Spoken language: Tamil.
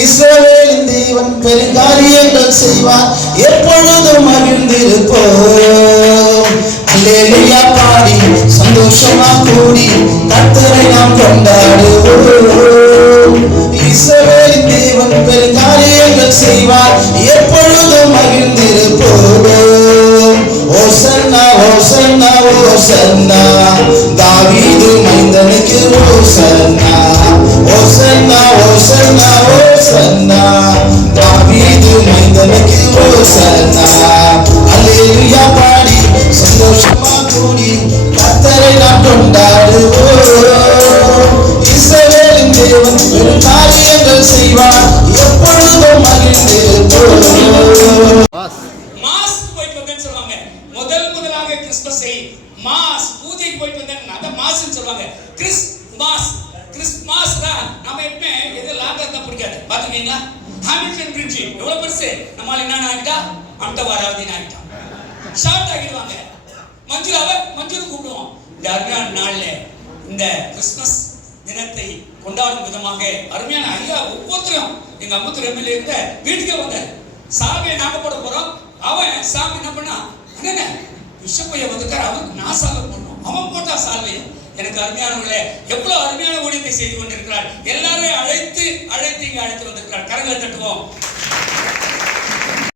இஸ்ரவேலின் தேவன் பெருங்காரியங்கள் செய்வார், எப்பொழுதும் மகிழ்ந்திருப்போம். அல்லேலூயா பாடி சந்தோஷமா கூடி கர்த்தரை நாம் கொண்டாடுவோம். இஸ்ரவேலின் தேவன் பெருங்காரியங்கள் செய்வார், எப்பொழுதும் மகிழ்ந்திருப்போம். ஓசன்னா ஓசன்னா ஓசன்னா, தாவீது மைந்தனுக்கு ஓசன்னா. ஓசன்னா ஓசன்னா ஓசன்னா, தாவீது மைந்தனுக்கு ஓசன்னா. அல்லேலூயா பாடி சந்தோஷமா கூடி கர்த்தரை நாம் கொண்டாடுவோம். இஸ்ரவேலின் தேவன் பெரும் காரியங்கள் செய்வார், எப்பொழுதும் மகிழ்ந்திருப்போம். மாஸ்க்கு போயிட்டு வந்தேன்னு சொல்லுவாங்க. முதலாக கிறிஸ்மஸை மாஸ் பூஜைக்கு போயிட்டு வந்தேன், அதான் மாஸ்ன்னு சொல்லுவாங்க. கிறிஸ்மஸ் தான் நம்ம எப்பவுமே எது லாங்கா தான் பிடிக்காது. பாத்துக்கீங்களா? ஹாமில்டன் பிரிட்ஜ் எவ்வளவு பெருசு, நம்மால என்ன ஆகிட்டா அந்த வாராவதி ஆகிட்டான் ஷார்ட் ஆகிடுவாங்க. மஞ்சள் கூப்பிடுவோம். இந்த அருமையான நாள்ல இந்த கிறிஸ்மஸ் தினத்தை கொண்டாடும் விதமாக அருமையான ஐயா ஒவ்வொருத்தரும் எங்க அம்பத்தூர் எம்எல்ஏ இருந்த வீட்டுக்கே வந்தார். சாமியை நாங்க போட போறோம். அவன் சாமி என்ன பண்ணா, அண்ணே பிஷப்பைய வந்துட்டார், அவனுக்கு நான் சால்வை பண்ணணும், அவன் போட்டா சால்வையை. எனக்கு அருமையானவர்களே, எவ்வளவு அருமையான ஊழியத்தை செய்து கொண்டிருக்கிறார். எல்லாரையும் அழைத்து இங்க அழைத்து வந்திருக்கிறார். கரங்களை தட்டுவோம்.